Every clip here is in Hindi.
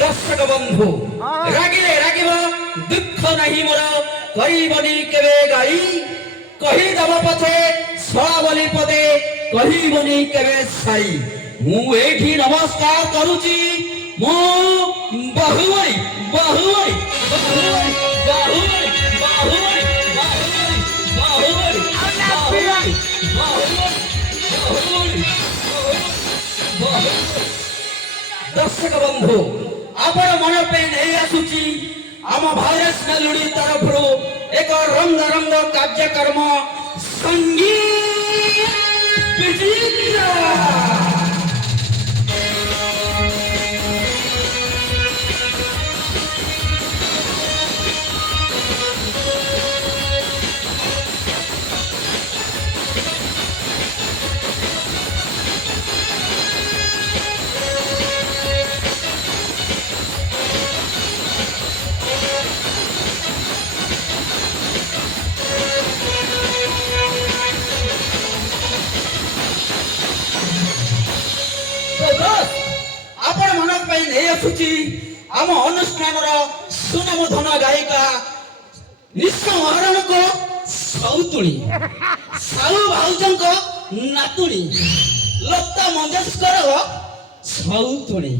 दर्शक बंधु रागिले रागिब दुख नहीं मोर कहबनी केबे गाई कही दब पछे छळा बोली पदे कहबनी केबे साई मु एठी नमस्कार करूची मु बाहुबली बाहुबली बाहुबली बाहुबली बाहुबली बाहुबली बाहुबली दर्शक बंधु आपण मन पे नहीं आसुची आम भाइरस मेलोडी तरफ एक रंग रंग कार्यक्रम संगीत विचित्र आपण मन पे नहीं आसुची आम अनुष्ठान सुनामधन गायिका निश्चय महाराण को सौतुणी साहू भाउजन को नातुणी लता मंगेशकर सौतुणी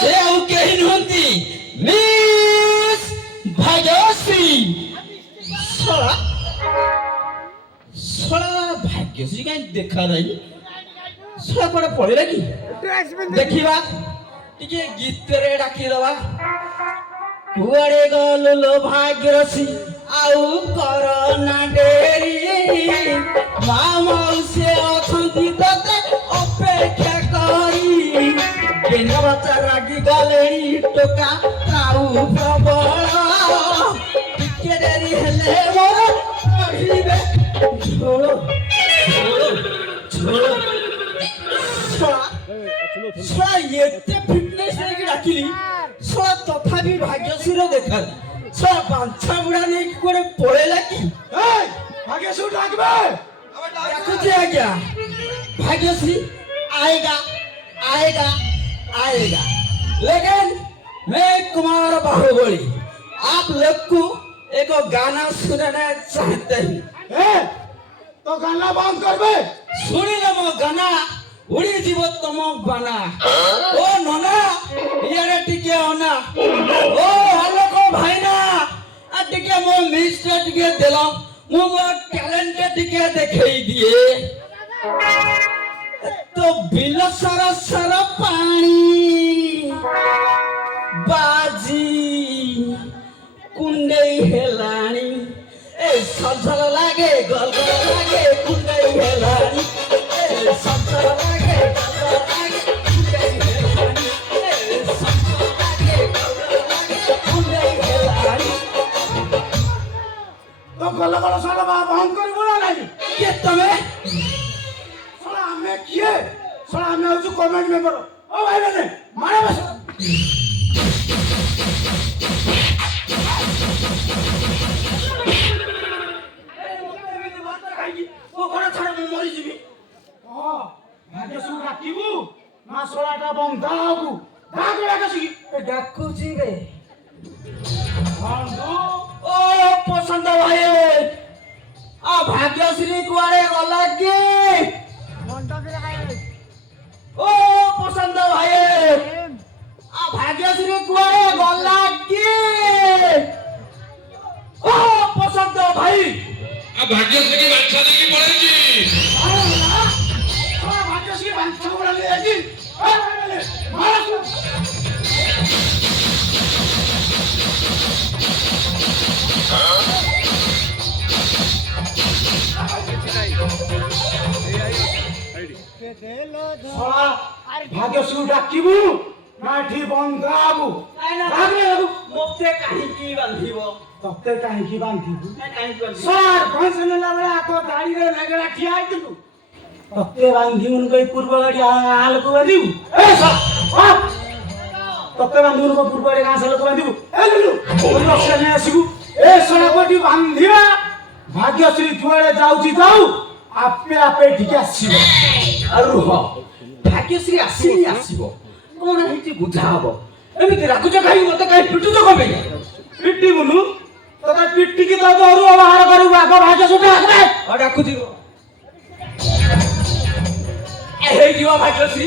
से आउ केही नहंती मिस भाग्यश्री सळा सळा भाग्यश्री काई देखा नहीं सळा कोडे पळिला की देखिबा टिके गीत रे डाकी दवा कुआडे गलो भाग्यश्री आउ कर ना डेरी मामा से अछंती तते अपेक्षा करी केना बच्चा रागी गलेनी टोका आउ प्रबल टिके डेरी हेले मोर कहिबे छोड़ो छोड़ो छोड़ो छा येते फिटनेस लेके डाकिली छा तथापि भाग्यश्री देखा छा बांछा बुढ़ा ने कोड़े पळेला की ए भाग्यश्री डाकबे डाकुचे आ गया भाग्यश्री आएगा आएगा आएगा लेकिन मैं कुमार बाहुबली आप लोग को एक गाना सुनाना चाहते हैं ए तो गाना बंद करबे सुनी ले मो गाना उड़ी जीव तम बाना ओ नना यारे टिके ओना ओ हालो को भाईना आ टिके मो मिस्टर टिके देलो मो टैलेंट टिके देखेई दिए तो बिल सर सर पानी बाजी कुंडे हेलानी ए सजल लागे गलगल लागे कुंडे हेलानी ए सजल लागे गलगल लागे कुंडे हेलानी ए सजल लागे गलगल लागे कुंडे हेलानी तो गलगल साला बंद करबो ना नहीं के तमे साला हमें किए साला हमें जो कमेंट में करो ओ भाई बहन मारे बस पसंद भाई आ भाग्यश्री कुआरे गला के ओ पसंद भाई आ भाग्यश्री कुआरे गला के ओ पसंद भाई आ भाग्यश्री की बादशाह की पड़ेगी भाग्यश्री बादशाह बोला ले जी मारा भाग्यश्री डाकिबु नाठी बंधाबु भाग्यश्री मोते काहे की बांधिबो तते काहे की बांधिबु सर फंसन लाबला तो गाड़ी रे लगड़ा ठिया आइतु तते बांधी उनको पूर्व गाड़ी हाल को बांधिबु ए सर तते बांधी उनको पूर्व गाड़ी हाल को बांधिबु ए लुलु ओइ रक्षा ने आसीबु ए सरा कोठी बांधिबा भाग्यश्री जुआड़े जाउची जाऊ आपे आपे ठीक आसीबो अरु हो भाग्यश्री आसीबो କଣ ହେଇଛି ବୁଝା ହବ। ଏମିତି ରାଗୁଛ କାହିଁକି? ମତେ କାହିଁ ପିଟୁଛ କଣ ପାଇଁ? ପିଟି ବୁଲୁ ତତେ ପିଟିକି ତ ଘରୁ ବାହାର କରିବୁ। ଆଗ ଭାଗ୍ୟ ସୁଟା ଆସିବେ। ଆଉ ଡାକୁଛି ହେଇଯିବ ଭାଗ୍ୟଶ୍ରୀ।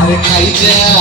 আরে খাইছে